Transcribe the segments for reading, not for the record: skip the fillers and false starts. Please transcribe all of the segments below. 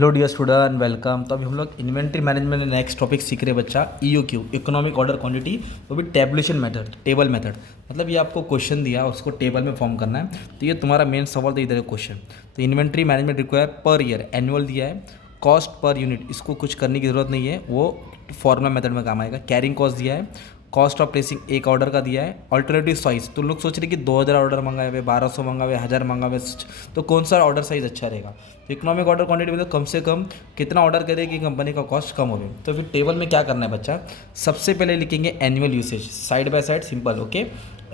Hello dear student, welcome. तो अभी हम लोग इन्वेंट्री मैनेजमेंट नेक्स्ट टॉपिक सीख रहे हैं बच्चा। ईओक्यू, इकोनॉमिक ऑर्डर क्वांटिटी, वो भी टेबुलेशन मेथड, टेबल मेथड। मतलब ये आपको क्वेश्चन दिया, उसको टेबल में फॉर्म करना है। तो ये तुम्हारा मेन सवाल था, इधर है क्वेश्चन। तो inventory management require per year, annual दिया है। कॉस्ट पर यूनिट, इसको कुछ करने की ज़रूरत नहीं है, वो फॉर्मूला मेथड में काम आएगा। कैरिंग कॉस्ट दिया है। कॉस्ट ऑफ प्लेसिंग एक ऑर्डर का दिया है। ऑल्टरनेटिव साइज, तो लोग सोच रहे कि 2000 ऑर्डर मंगाए हुए, 1200 मंगाए, 1000 मंगाए, तो कौन सा ऑर्डर साइज अच्छा रहेगा। तो इकोनॉमिक ऑर्डर क्वांटिटी मतलब कम से कम कितना ऑर्डर करे कि कंपनी का कॉस्ट कम हो। तो फिर टेबल में क्या करना है बच्चा, सबसे पहले लिखेंगे annual usage, side by side simple. Okay,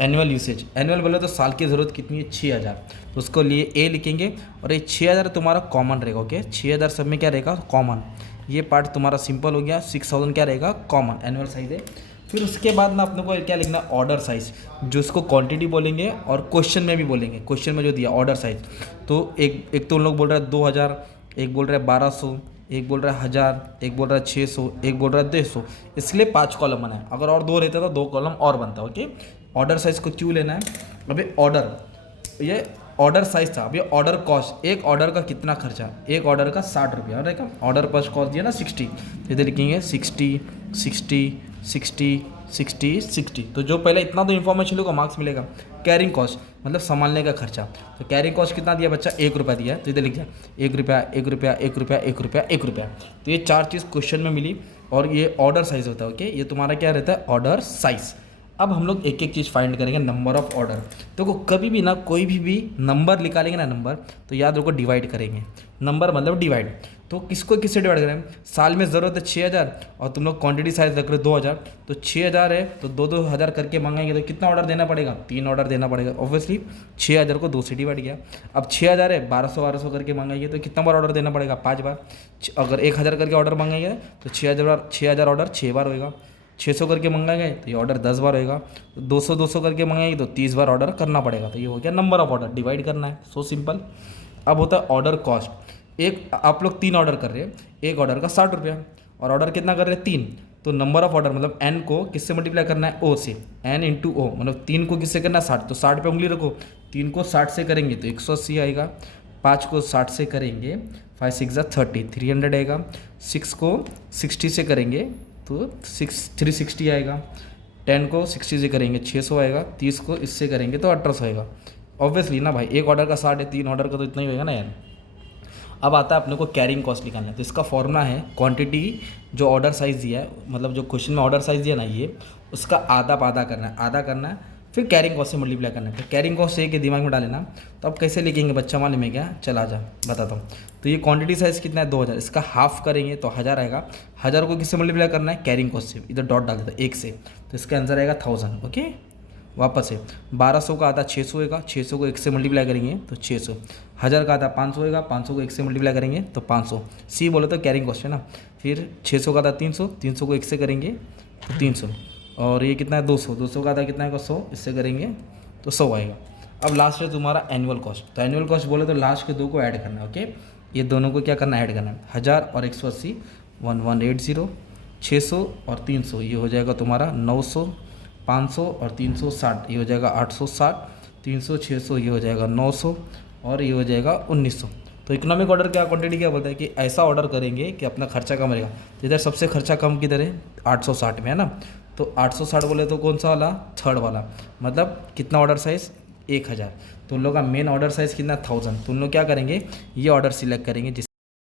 annual usage, annual बोले तो साल की ज़रूरत कितनी है, 6000। तो उसको लिए ए लिखेंगे और ये 6000 तुम्हारा कॉमन रहेगा। ओके, 6000 सब में क्या रहेगा, कॉमन। ये पार्ट तुम्हारा सिंपल हो गया। 6000 क्या रहेगा, कॉमन, एनुअल साइज है। फिर उसके बाद ना अपने को क्या लिखना, ऑर्डर साइज, जो इसको क्वांटिटी बोलेंगे और क्वेश्चन में भी बोलेंगे। क्वेश्चन में जो दिया ऑर्डर साइज, तो एक तो उन लोग बोल रहा है 2000, एक बोल रहा है 1200, एक बोल रहा है 1000, एक बोल रहा है 600, एक बोल रहा है 150। इसलिए 5 कॉलम बनाए। अगर और 2 रहता तो 2 कॉलम और बनता। ओके, ऑर्डर साइज को क्यों लेना है। अभी ऑर्डर, ये ऑर्डर साइज था। अभी ऑर्डर कॉस्ट, एक ऑर्डर का कितना खर्चा, एक ऑर्डर का 60 रुपया रहेगा। ऑर्डर फर्स्ट कॉस्ट दिया ना 60, इधर लिखेंगे 60 60 60 60 60। तो जो पहले इतना तो इन्फॉर्मेशन होगा मार्क्स मिलेगा। कैरिंग कॉस्ट मतलब संभालने का खर्चा। तो कैरिंग कॉस्ट कितना दिया बच्चा, 1 रुपया दिया है। तो इधर लिख दिया 1 रुपया 1 रुपया 1 रुपया 1 रुपया 1 रुपया। तो ये 4 चीज़ क्वेश्चन में मिली। और ये ऑर्डर साइज होता है। ओके, ये तुम्हारा क्या रहता है, ऑर्डर साइज। अब हम लोग एक एक चीज़ फाइंड करेंगे। नंबर ऑफ ऑर्डर, तो कभी भी ना कोई भी नंबर निकालेंगे ना, नंबर, तो याद रखो डिवाइड करेंगे। नंबर मतलब डिवाइड। तो किसको किससे डिवाइड करें, साल में ज़रूरत है 6000 और तुम लोग क्वांटिटी साइज रख रहे हो 2000, तो 6000 है तो 2-2000 करके मंगाएंगे तो कितना ऑर्डर देना पड़ेगा, 3 ऑर्डर देना पड़ेगा। ऑब्वियसली 6000 को 2 से डिवाइड किया। अब 6000 है, 1200 करके मंगाएंगे तो कितना बार ऑर्डर देना पड़ेगा, 5 बार। अगर 1000 करके ऑर्डर मंगाएंगे तो 6000 ऑर्डर 6 बार होएगा। 600 करके मंगाएंगे तो ये ऑर्डर 10 बार होएगा। 200 करके मंगाएंगे तो 30 बार ऑर्डर करना पड़ेगा। तो ये हो गया नंबर ऑफ ऑर्डर, डिवाइड करना है, सो सिंपल। अब होता है ऑर्डर कॉस्ट। एक आप लोग 3 ऑर्डर कर रहे हैं, एक ऑर्डर का 60 रुपया, और ऑर्डर कितना कर रहे हैं, 3। तो नंबर ऑफ ऑर्डर मतलब एन को किससे मल्टीप्लाई करना है, ओ से। एन इंटू ओ मतलब 3 को किससे करना है, 60। तो 60 पे उंगली रखो, 3 को 60 से करेंगे तो 180 आएगा। 5 को 60 से करेंगे 5 6 30, 300 आएगा। 6 को 60 से करेंगे तो 360 आएगा। 10 को 60 से करेंगे 600 आएगा। 30 को इससे करेंगे तो 1800 आएगा। ऑब्वियसली ना भाई, एक ऑर्डर का 60 है, 3 ऑर्डर का तो इतना ही होएगा ना यार। अब आता है अपने को कैरिंग कॉस्ट निकालना है। तो इसका फॉर्मूला है क्वांटिटी, जो ऑर्डर साइज़ दिया है, मतलब जो क्वेश्चन में ऑर्डर साइज़ दिया ना, ये उसका आधा आधा करना है, आधा करना है, फिर कैरिंग कॉस्ट से मल्टीप्लाई करना है। फिर कैरिंग कॉस्ट से के दिमाग में डालेना। तो अब कैसे लिखेंगे बच्चा, मालूम है क्या, चल आजा बताता हूँ। तो ये क्वांटिटी साइज़ कितना है, 2000, इसका हाफ करेंगे तो 1000 आएगा। 1000 को किससे मल्टीप्लाई करना है, कैरिंग कॉस्ट से। इधर डॉट डाल देता है 1 से, तो इसका आंसर आएगा 1000। ओके, वापस है 1200 का आधा 600 होगा, 600 को 1 से मल्टीप्लाई करेंगे तो 600। 1000 का आधा 500 होगा, 500 को 1 से मल्टीप्लाई करेंगे तो 500। सी बोले तो कैरिंग कॉस्ट है ना। फिर 600 का आधा 300, 300 को 1 से करेंगे तो 300। और ये कितना है, 200, 200 का आधा कितना है, 100, इससे करेंगे तो 100 आएगा। अब लास्ट है तुम्हारा एनुअल कॉस्ट। तो एनुअल कॉस्ट बोले तो लास्ट के 2 को ऐड करना है। ओके, ये दोनों को क्या करना है, ऐड करना है। 1000 और 180 1180, 600 और 300 ये हो जाएगा तुम्हारा 900, 500 और 360 ये हो जाएगा 860, 300 600 ये हो जाएगा 900, और ये हो जाएगा 1900। तो इकोनॉमिक ऑर्डर क्या, क्वांटिटी क्या बोलता है कि ऐसा ऑर्डर करेंगे कि अपना खर्चा कम रहेगा। तो इधर सबसे खर्चा कम किधर है, 860 में है ना। तो 860 बोले तो कौन सा वाला, थर्ड वाला। मतलब कितना ऑर्डर साइज़, 1000। तो उन लोग का मेन ऑर्डर साइज़ कितना, 1000। तो उन लोग क्या करेंगे, ये ऑर्डर सिलेक्ट करेंगे जिससे